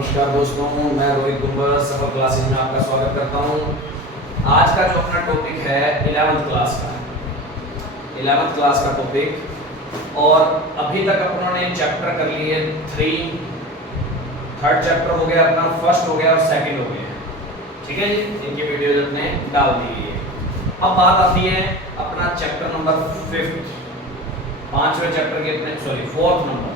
नमस्कार दोस्तों, मैं रोहित कुंबर सफल क्लासेज में आपका स्वागत करता हूं। आज का जो अपना टॉपिक है 11th क्लास का 11th क्लास का टॉपिक। और अभी तक अपनों ने चैप्टर कर लिए 3। थर्ड चैप्टर हो गया अपना, फर्स्ट हो गया और सेकंड हो गया। ठीक है जी, इनकी वीडियो अपने डाल दी गई है। अब बात आती है अपना चैप्टर नंबर 5th, 5वें चैप्टर के अपने 4th नंबर।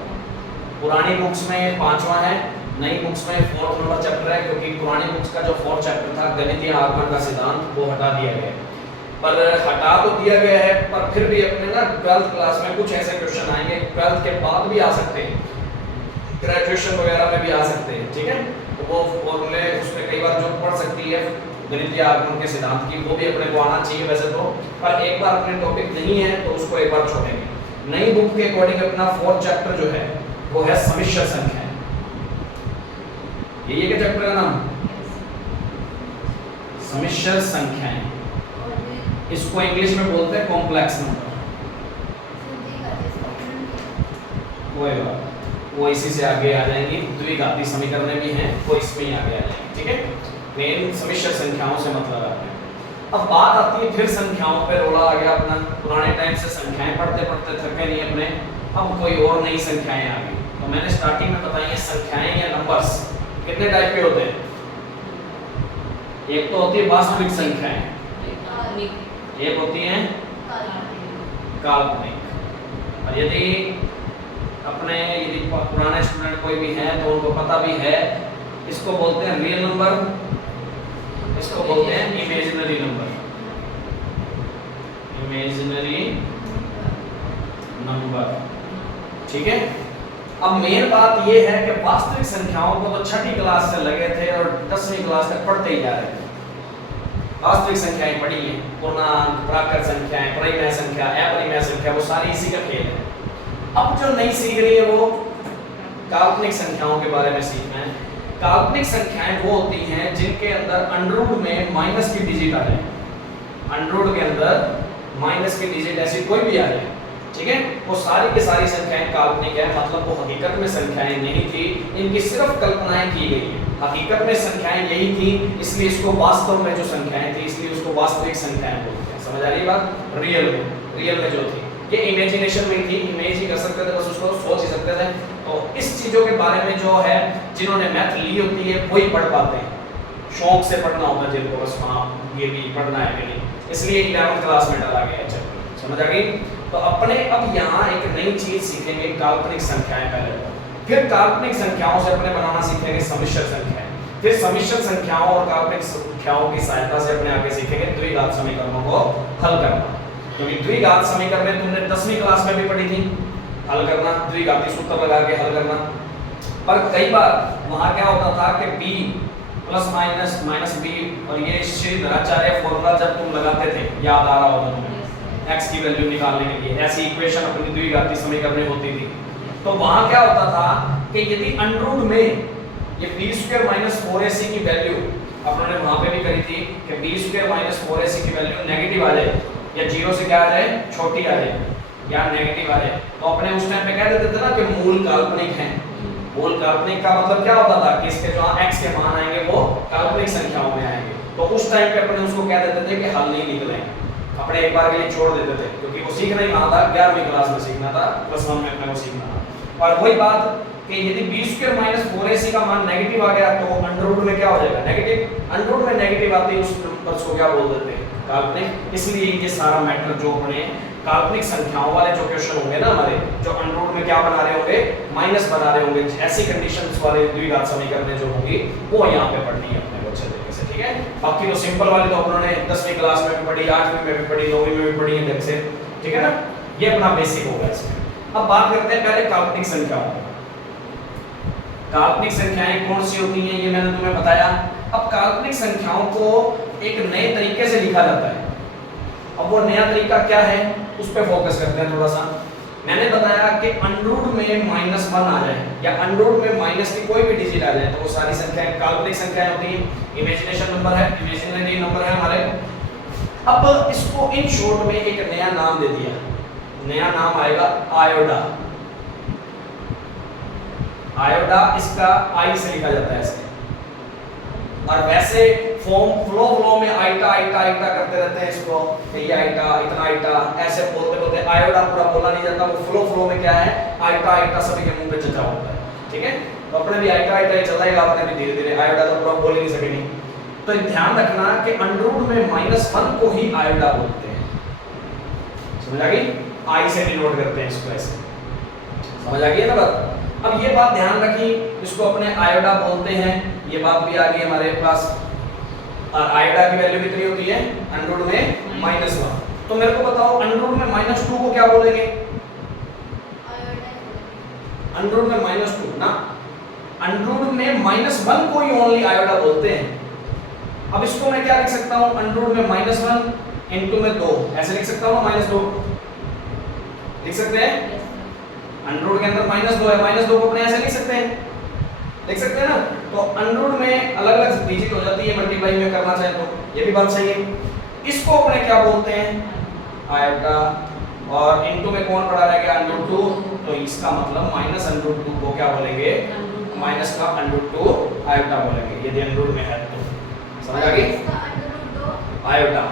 पुरानी बुक्स में 5वां है, नई बुक्स में 4th नंबर चैप्टर है, क्योंकि पुरानी बुक्स का जो 4th चैप्टर था गणितीय आगमन का सिद्धांत वो हटा दिया गया है। पर हटा तो दिया गया है, पर फिर भी अपने ना 12th क्लास में कुछ ऐसे क्वेश्चन आएंगे, 12th के बाद भी आ सकते हैं, ग्रेजुएशन वगैरह में भी आ सकते हैं। ठीक है, तो वो फॉर्मूले उसमें कई बार जो पढ़ सकती है गणितीय आगमन के सिद्धांत की, वो भी अपने को आना चाहिए वैसे तो। पर एक बार अपने टॉपिक नहीं है तो उसको एक बार छोड़ेंगे। नई बुक के अकॉर्डिंग अपना 4th चैप्टर जो है वो है समिश्र संख्याएं। ये क्या चैप्टर का नाम? समिश्र संख्याएं। इसको इंग्लिश में बोलते हैं कॉम्प्लेक्स नंबर। वो इसी से आगे आ जाएंगी। द्विघाती समीकरण भी हैं, वो इसमें ही आगे आ जाएंगे। ठीक है, मेन समिश्र संख्याओं से मतलब है। अब बात आती है फिर संख्याओं पे रोला आ गया अपना। पुराने टाइम से संख्याएं पढ़ते पढ़ते थके नहीं अपने, अब कोई और नई संख्याएं आ गई। तो मैंने स्टार्टिंग में बताई है संख्याएं या नंबर्स कितने टाइप के होते हैं। एक तो होती है वास्तविक संख्याएं, एक होती है काल्पनिक। और यदि पुराने स्टूडेंट कोई भी हैं तो उनको पता भी है, इसको बोलते हैं रियल नंबर, इसको बोलते हैं इमेजिनरी नंबर। इमेजिनरी नंबर, ठीक है। अब मेन बात ये है कि वास्तविक संख्याओं को तो 6ठी क्लास से लगे थे और 10वीं क्लास तक पढ़ते ही जा रहे थे। वास्तविक संख्याएं पढ़ी हैं, पूर्णांक, प्राकृत संख्याएं, परिमेय संख्या, अपरिमेय संख्या, वो सारी इसी का खेल है। अब जो नई सीख रही है वो काल्पनिक संख्याओं के बारे में सीखना है। काल्पनिक संख्याएं वो होती हैं जिनके अंदर अंडररूट में माइनस की डिजिट आ जाए। अंडररूट के अंदर माइनस की डिजिट ऐसी कोई भी आ जाए, ठीक है, वो सारी की सारी संख्याएं काल्पनिक है। मतलब वो हकीकत में संख्याएं नहीं थी, इनकी सिर्फ कल्पनाएं की गई है। हकीकत में संख्याएं यही थी, इसलिए इसको वास्तव में जो संख्याएं थी इसलिए उसको वास्तविक संख्याएं बोलते हैं। समझ आ रही बात? रियल में जो थी ये इमेजिनेशन में थी, इमेज ही कर सकते थे, बस उसको सोच ही सकते थे। तो इस चीजों के बारे में जो है जिन्होंने मैथ ली होती है वही पढ़ पाते हैं, शौक से पढ़ना होता है जिनको, बस हाँ ये भी पढ़ना है कि नहीं, इसलिए 11th क्लास में डाला गया चैप्टर। समझ आ गई? तो अपने अब यहाँ एक नई चीज सीखेंगे, काल्पनिक संख्याएं पहले, फिर काल्पनिक संख्याओं से अपने बनाना सीखेंगे समिश्र संख्याएं, फिर समिश्र संख्याओं और काल्पनिक संख्याओं की सहायता से अपने आगे सीखेंगे द्विघात समीकरणों को हल करना। क्योंकि द्विघात समीकरण तुमने 10वीं क्लास में भी पढ़ी थी, हल करना, द्विघाती सूत्र लगा के हल करना। पर कई बार वहां क्या होता था कि b plus minus minus b, और ये श्रीधराचार्य फॉर्मूला जब तुम लगाते थे, याद आ रहा होगा तुम्हें, x की वैल्यू निकालने के लिए ऐसी इक्वेशन अपनी द्विघाती समीकरण होती थी। तो वहां क्या होता था कि यदि अंडररूट में ये b² - 4ac की वैल्यू अपने वहां पे भी करी थी कि b² - 4ac की वैल्यू नेगेटिव आ जाए या 0 से क्या आ जाए, छोटी आ जाए या नेगेटिव आ जाए, तो अपने उस टाइम पे कह देते थे ना कि मूल काल्पनिक है। मूल काल्पनिक का मतलब क्या होता था कि इसके जो x के मान आएंगे वो काल्पनिक संख्याओं में आएंगे। तो उस टाइम पे अपने उसको कह देते थे कि हल नहीं निकलेंगे, अपने एक बार के लिए छोड़ देते थे, क्योंकि वो सीखना ही कहाँ था, 11वीं क्लास में सीखना था, +1 में अपने को सीखना था। और वही बात कि यदि b² - 4ac का मान नेगेटिव आ गया तो अंडररूट में क्या हो जाएगा, नेगेटिव। अंडररूट में नेगेटिव आते ही उस नंबर को क्या बोल देते हैं, काल्पनिक। इसलिए ये सारा मैटर जो अपने काल्पनिक संख्याओं वाले जो क्वेश्चन होंगे ना हमारे, जो अंडररूट में क्या बना रहे होंगे, माइनस बना रहे होंगे, ऐसी कंडीशंस वाले द्विघात समीकरण जो होंगी वो यहाँ पे पढ़नी है अपने को अच्छे तरीके से। ठीक है, बाकी तो सिंपल वाली तो उन्होंने 10वीं क्लास में भी पढ़ी, 8वीं में भी पढ़ी, 9वीं में भी पढ़ी है ढंग से। ठीक है ना, ये अपना बेसिक होगा इसमें। अब बात करते हैं पहले काल्पनिक संख्याओं। काल्पनिक संख्याएं कौन सी होती हैं ये मैंने तुम्हें बताया। अब काल्पनिक संख्याओं को एक नए तरीके से लिखा जाता है। अब वो नया तरीका क्या है उस पर फोकस करते हैं थोड़ा सा। मैंने बताया कि अंडररूट में -1 आ जाए या अंडररूट में माइनस की कोई भी डिजिट आ जाए तो वो सारी संख्याएं काल्पनिक संख्याएं होती हैं। इमेजिनेशन नंबर है, इमेजिनरी नंबर है हमारे। अब इसको इन शॉर्ट में एक नया नाम दे दिया, नया नाम आएगा आयोडा। आयोडा इसका आई से लिखा जाता है ऐसे, और वैसे फॉर्म फ्लो में आइटा आइटा आइटा करते रहते हैं इसको, ये आइटा इतना आइटा ऐसे बोलते बोलते आयोडा पूरा बोला नहीं जाता, वो फ्लो में क्या है आइटा आइटा सभी के मुंह पे चचा होता है, ठीक है। तो अपने भी आइटा आइटा ही चलाएगा, अपने भी धीरे धीरे आयोडा तो पूरा बोल ही नहीं सकेंगे। तो ध्यान रखना कि अंडर रूट में -1 को ही आयोडा बोलते हैं, समझ आ गई, आई से डिनोट करते हैं इसको ऐसे, समझ आ गई ना बात। अब ये बात ध्यान रखी, इसको अपने आयोडा बोलते हैं, ये बात भी आ गई हमारे पास। और आयोडा की वैल्यू कितनी होती है अंडर रूट में -1। तो मेरे को बताओ अंडर रूट में -2 को क्या बोलेंगे, अंडर रूट में -2 ना, अंडर रूट में -1 को ही ओनली आयोडा बोलते हैं। अब इसको मैं क्या लिख सकता हूं, अंडर रूट में -1 इनटू में 2 ऐसे लिख सकता हूं, -2 लिख सकते हैं। अंडर रूट के अंदर -2 है, -2 को अपने ऐसे लिख सकते हैं, लिख सकते हैं ना। तो अंडर रूट में अलग अलग डिजिट हो जाती है मल्टीप्लाई में करना चाहे तो, ये भी बात सही है। इसको अपने क्या बोलते हैं आयोटा, और इनटू में कौन पड़ा रहेगा अंडर रूट 2, तो इसका मतलब माइनस अंडर रूट 2 को क्या बोलेंगे, माइनस का अंडर रूट 2 आयोटा बोलेंगे, यदि अंडर रूट में है तो, समझ आ गई, आयोटा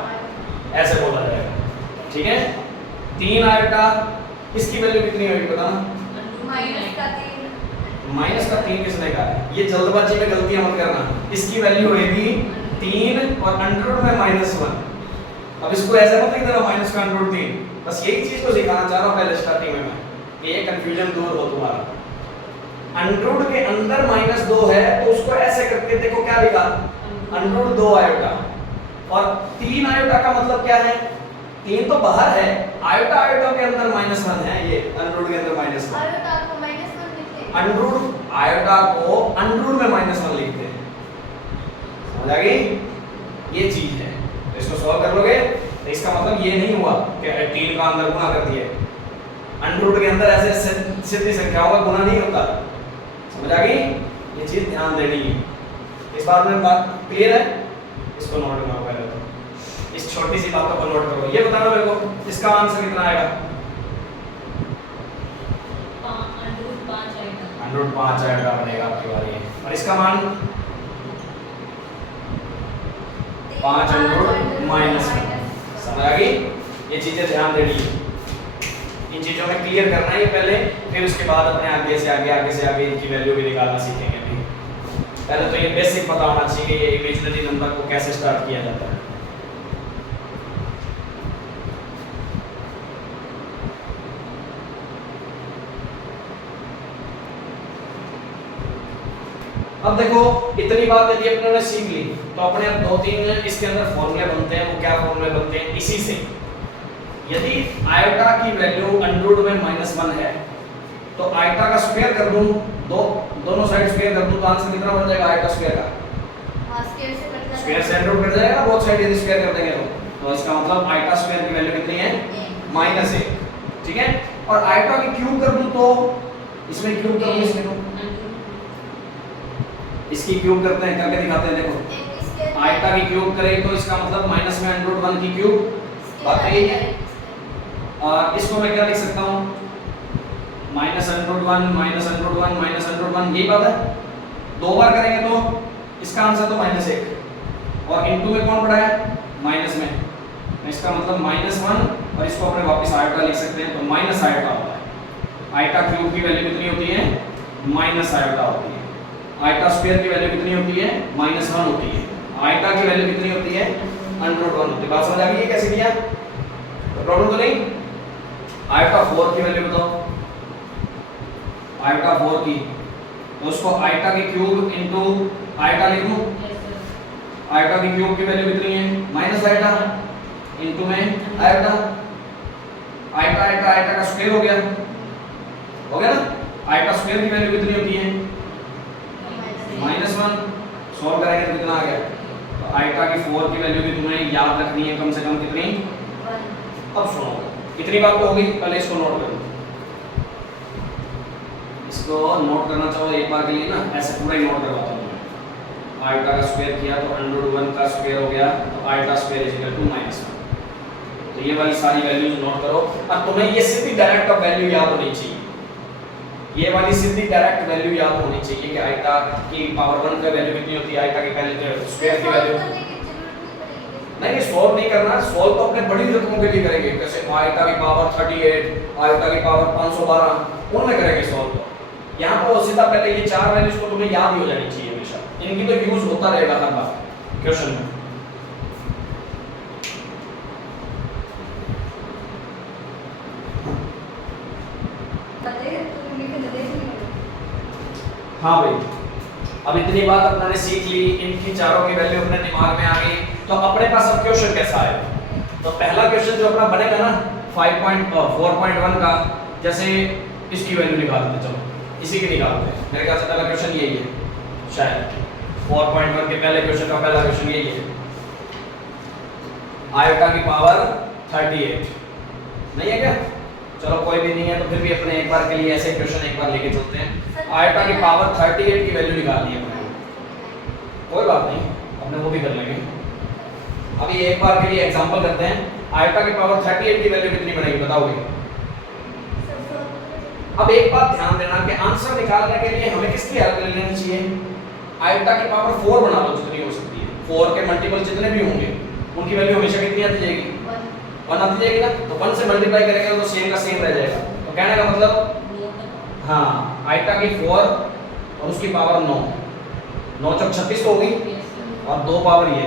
ऐसे बोला जाएगा, ठीक है। 3 आयोटा, इसकी वैल्यू कितनी होगी बताना, माइनस का 3 किसने कहा है, ये जल्दबाजी में गलतियां मत करना, इसकी वैल्यू होगी 3 और अंडर रूट में -1। अब इसको ऐसे मत लिख देना माइनस का अंडर रूट 3, बस यही चीज को सिखाना चाह रहा हूं पहले स्टार्टिंग में मैं, कि ये कंफ्यूजन दूर हो तुम्हारा। अंडर रूट के अंदर -2 है तो उसको ऐसे करके देखो क्या लिखा, अंडर रूट 2 आयोटा, और 3 आयोटा का मतलब क्या है, 3 तो बाहर है, आयोटा आयोटा के अंदर -1 है, ये अंडर रूट के अंदर -1, अंडर रूट आयोटा को अंडर रूट में -1 लिखते हैं, समझ आ गई, ये चीज है। तो इसको सॉल्व कर लोगे तो इसका मतलब ये नहीं हुआ कि 3 का अंदर गुना कर दिया, अंडर रूट के अंदर ऐसे सीधी संख्याओं का गुना नहीं होता, समझ आ गई, ये चीज ध्यान देनी है। इस बात में बात क्लियर है, इसको नोट करो पहले तो, इस छोटी सी बातों को नोट करो। ये बताना मेरे को इसका आंसर कितना आएगा, अंडर रूट 5 आएगा बनेगा आपकी बारी है, और इसका मान 5 अंडर रूट -1, समझ आ गई, ये चीजें ध्यान देनी है, इन चीजों में क्लियर करना है पहले, फिर उसके बाद अपने आगे से आगे इनकी वैल्यू भी निकालना सीखेंगे। अभी पहले तो ये बेसिक पता होना चाहिए कि ये इमेजिनरी नंबर को कैसे स्टार्ट किया जाता है। अब देखो इतनी बात यदि अपने ने सीख ली तो अपने अब 2-3 इसके अंदर फॉर्मूले बनते हैं, वो क्या फॉर्मूले बनते हैं, इसी से यदि आयोटा की वैल्यू अंडर रूट में -1 है तो आयोटा का स्क्वायर कर दूं, दोनों साइड स्क्वायर कर दूं तो आंसर कितना बन जाएगा आयोटा स्क्वायर का, स्क्वायर से अंडर रूट कट जाएगा, बहुत साइड यदि स्क्वायर कर देंगे तो इसका मतलब आयोटा स्क्वायर की वैल्यू कितनी है -1, ठीक है। और आयोटा की क्यूब कर दूं तो इसमें क्यूब कर दूं, इसमें इसकी क्यूब करते हैं, करके दिखाते हैं, देखो आयता की क्यूब करें तो इसका मतलब माइनस में अंडर रूट 1 की क्यूब, बात तो यही है। और इसको मैं क्या लिख सकता हूँ, minus under root 1 minus under root 1 minus under root 1, यही बात है। 2 बार करेंगे तो इसका आंसर तो -1, और इनटू में कौन पड़ा है माइनस में, इसका मतलब -1, और इसको अपने वापस आयता लिख सकते हैं तो माइनस आयता होता है। आयता क्यूब की वैल्यू कितनी होती है माइनस आयता होती है, आयता स्क्वायर की वैल्यू कितनी होती है -1 होती है, आयता की वैल्यू कितनी होती है अंडर रूट 1 होती है। बात समझ आ गई है कैसे किया, तो प्रॉब्लम तो नहीं। आयता 4 की वैल्यू बताओ, आयता 4 की, तो उसको आयता की क्यूब इनटू आयता लिख दूं, आयता की क्यूब की वैल्यू कितनी है माइनस आयता इनटू में आयता, आयता आयता आयता का स्क्वायर हो गया ना, आयता स्क्वायर की वैल्यू कितनी होती है -1, सॉल्व करेंगे तो कितना आ गया, तो आयता की 4 की वैल्यू भी तुम्हें याद रखनी है कम से कम कितनी। अब सुनो इतनी बात तो होगी, पहले इसको नोट करो, इसको नोट करना चाहो एक बार के लिए ना, ऐसे पूरा ही नोट करवाता हूं। आयता का स्क्वायर किया तो अंडर रूट 1 का स्क्वायर हो गया, तो आयता स्क्वायर इज इक्वल टू -1। तो ये वाली सारी वैल्यूज नोट करो, और तुम्हें ये सीधी डायरेक्ट वैल्यू याद होनी चाहिए, ये वाली सीधी डायरेक्ट वैल्यू याद होनी चाहिए कि आइटा की पावर 1 का वैल्यू कितनी होती है, आइटा की पहले स्क्वायर की वैल्यू। नहीं सॉल्व नहीं करना, सॉल्व तो अपने बड़ी रकमों के लिए करेंगे, जैसे आइटा की पावर 38, आइटा की पावर 512, उनमें करेंगे सॉल्व। तो यहाँ पर सीधा पहले ये चार वैल्यूज को तुम्हें याद ही हो जानी चाहिए हमेशा, इनकी तो यूज होता रहेगा हर बार क्वेश्चन में। हाँ भाई, अब इतनी बात अपने सीख ली, इनकी चारों की वैल्यू अपने दिमाग में आ गई, तो अपने पास अब क्वेश्चन कैसा है। तो पहला क्वेश्चन जो अपना बनेगा ना 4.1 का, जैसे इसकी वैल्यू निकालते, चलो इसी की निकालते हैं। मेरे ख्याल से पहला क्वेश्चन यही है शायद, 4.1 के पहले क्वेश्चन का पहला क्वेश्चन यही है, आयोटा की पावर 38 नहीं है क्या? चलो कोई भी नहीं है तो फिर भी अपने एक बार के लिए ऐसे क्वेश्चन एक बार लेके चलते हैं। आयोटा की पावर 38 की वैल्यू निकालनी है अपने, कोई बात नहीं अपने वो भी कर लेंगे। अभी एक बार के लिए एग्जांपल करते हैं, आयोटा की पावर 38 की वैल्यू कितनी बनेगी बताओगे? अब एक बात ध्यान देना कि आंसर निकालने के लिए हमें किसकी हेल्प लेनी चाहिए? आयोटा की पावर 4 बना लो जितनी हो सकती है, 4 के मल्टीपल जितने भी होंगे उनकी वैल्यू हमेशा कितनी आती जाएगी? 1 आती जाएगी ना, तो 1 से मल्टीप्लाई करेंगे तो सेम का सेम रह जाएगा। तो कहने का मतलब हाँ, आयोटा की 4 और उसकी पावर 9, 9 चौक 36 तो होगी और 2 पावर ये,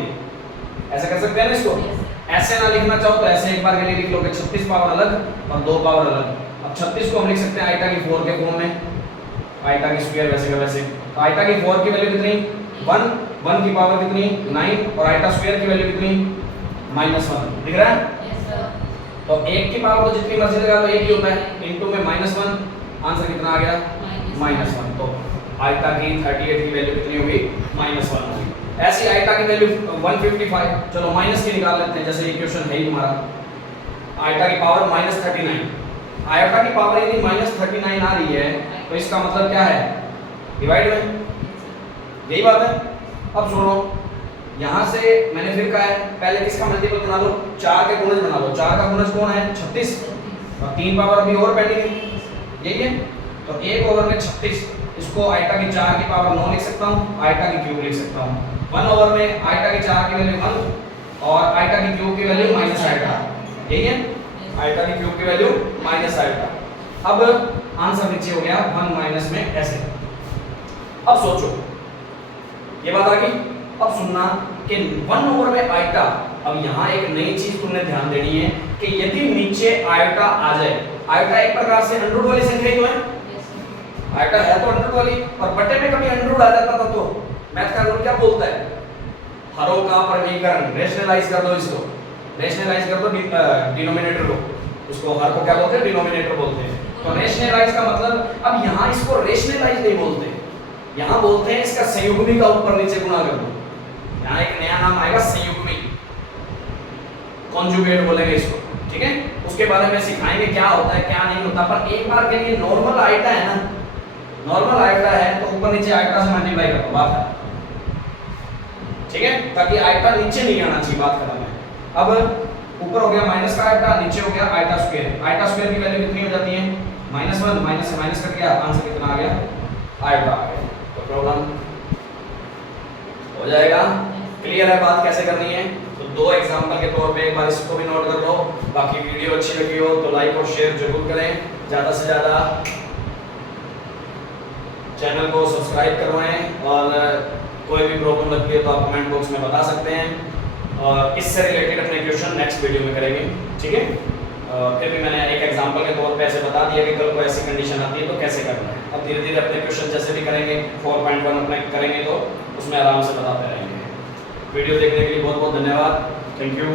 ऐसे कर सकते हैं ना इसको। ऐसे ना लिखना चाहो तो ऐसे एक बार के लिए लिख लो कि 36 पावर अलग और 2 पावर अलग। अब 36 को हम लिख सकते हैं आयोटा की 4 के फॉर्म में, आयोटा की स्क्वायर वैसे का वैसे। तो आयोटा की 4 की वैल्यू कितनी? 1, 1 की पावर कितनी? 9, और आयोटा स्क्वायर की वैल्यू कितनी? -1। दिख रहा है? तो 1 की पावर तो जितनी मर्जी लगा लो 1 ही होता है, इनटू में -1, आंसर कितना आ गया? -1। तो आयोटा की 38 की वैल्यू कितनी होगी? -1 होगी। ऐसी आयोटा की वैल्यू 155, चलो माइनस की निकाल लेते हैं, जैसे ये क्वेश्चन है ही तुम्हारा, आयोटा की पावर -39। आयोटा की पावर यदि -39 आ रही है तो इसका मतलब क्या है? डिवाइड में, यही बात है। अब सुनो, यहाँ से मैंने फिर कहा है पहले किसका मल्टीपल बना लो? 4 के गुणज बना लो। 4 का गुणज कौन है? 36, और 3 पावर अभी और पेंडिंग है, यही है। तो 1 ओवर में 36, इसको आयोटा की 4 की पावर 9 लिख सकता हूँ, आयोटा की क्यूब लिख सकता हूँ। 1 ओवर में आयोटा की 4 की वैल्यू 1 और आयोटा की क्यूब की वैल्यू माइनस आयोटा, यही है। आयोटा की क्यूब की वैल्यू माइनस आयोटा। अब आंसर नीचे हो गया 1 माइनस में ऐसे। अब सोचो, ये बात आ गई। अब सुनना कि 1 ओवर में आयोटा, अब यहाँ एक नई चीज तुमने ध्यान देनी है कि यदि नीचे आयोटा आ जाए, आयोटा एक प्रकार से अंडररूट वाली संख्या ही तो है, आयोटा है तो अंडररूट वाली, और बटे में कभी अंडररूट आ जाता था तो मैथ का रूल क्या बोलता है? हरों का वर्गीकरण, रेशनलाइज कर दो इसको, रेशनलाइज कर दो डिनोमिनेटर को, उसको हर को क्या बोलते हैं? डिनोमिनेटर बोलते हैं। तो रेशनलाइज का मतलब, अब यहाँ इसको रेशनलाइज नहीं बोलते, यहाँ बोलते हैं इसका संयुग्मी का ऊपर नीचे गुणा कर दो। यहाँ एक नया नाम आएगा संयुग्मी, कॉन्जुगेट बोलेंगे इसको, ठीक है? उसके बारे में सिखाएंगे क्या होता है क्या नहीं होता। पर एक बार के लिए नॉर्मल आयोटा है ना, नॉर्मल आयोटा है तो ऊपर नीचे आयोटा से मल्टीप्लाई कर दो, बात है, ठीक है? ताकि आयोटा नीचे नहीं आना चाहिए, बात खत्म है। अब ऊपर हो गया माइनस का आयोटा, नीचे हो गया आयोटा स्क्वायर। आयोटा स्क्वायर की वैल्यू कितनी हो जाती है? -1, माइनस से माइनस कट गया, आंसर कितना आ गया? आयोटा आ गया। तो प्रॉब्लम हो जाएगा। क्लियर है बात कैसे करनी है? तो 2 एग्जांपल के तौर पे एक बार इसको भी नोट कर लो। बाकी वीडियो अच्छी लगी हो तो लाइक और शेयर जरूर करें, ज़्यादा से ज़्यादा चैनल को सब्सक्राइब करवाएं, और कोई भी प्रॉब्लम लगती है तो आप कमेंट बॉक्स में बता सकते हैं, और इससे रिलेटेड अपने क्वेश्चन नेक्स्ट वीडियो में करेंगे, ठीक है? फिर भी मैंने एक एग्जांपल के तौर पे ऐसे बता दिया कि कल को ऐसी कंडीशन आती है तो कैसे करना है। अब धीरे धीरे अपने क्वेश्चन जैसे भी करेंगे 4.1 अपने करेंगे तो उसमें आराम से बताते रहेंगे। वीडियो देखने के लिए बहुत बहुत धन्यवाद, थैंक यू।